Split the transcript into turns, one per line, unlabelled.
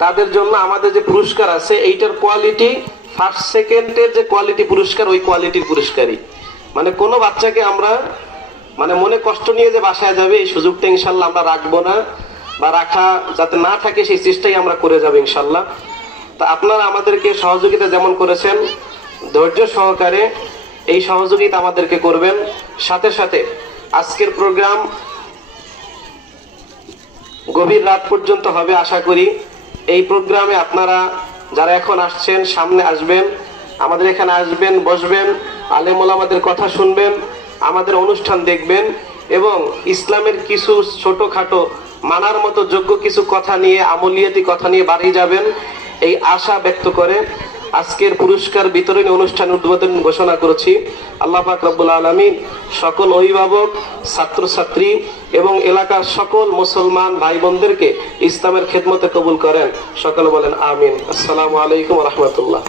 তাদের জন্য আমাদের যে পুরস্কার আছে, এইটার কোয়ালিটি ফার্স্ট সেকেন্ডের যে কোয়ালিটি পুরস্কার, ওই কোয়ালিটির পুরস্কারই। মানে কোনো বাচ্চাকে আমরা মানে মনে কষ্ট নিয়ে যে বাসায় যাবে, এই সুযোগটা ইনশাল্লাহ আমরা রাখব না বা রাখা যাতে না থাকে, সেই চেষ্টাই আমরা করে যাব ইনশাল্লাহ। তা আপনারা আমাদেরকে সহযোগিতা যেমন করেছেন, ধৈর্য সহকারে এই সহযোগিতা আমাদেরকে করবেন। সাথে সাথে আজকের প্রোগ্রাম গভীর রাত পর্যন্ত হবে, আশা করি। এই প্রোগ্রামে আপনারা যারা এখন আসছেন, সামনে আসবেন, আমাদের এখানে আসবেন, বসবেন আলেমুল আমাদের কথা শুনবেন, আমাদের অনুষ্ঠান দেখবেন এবং ইসলামের কিছু ছোটোখাটো মানার মতো যোগ্য কিছু কথা নিয়ে, আমলিয়াতি কথা নিয়ে বাড়ি যাবেন, এই আশা ব্যক্ত করে আজকের পুরস্কার বিতরণী অনুষ্ঠান উদ্বোধন ঘোষণা করেছি। আল্লাহ পাক রব্বুল আলমিন সকল অভিভাবক, ছাত্রছাত্রী এবং এলাকার সকল মুসলমান ভাই বোনদেরকে ইসলামের খেদমতে কবুল করেন। সকলে বলেন আমিন। আসসালামু আলাইকুম রহমতুল্লাহ।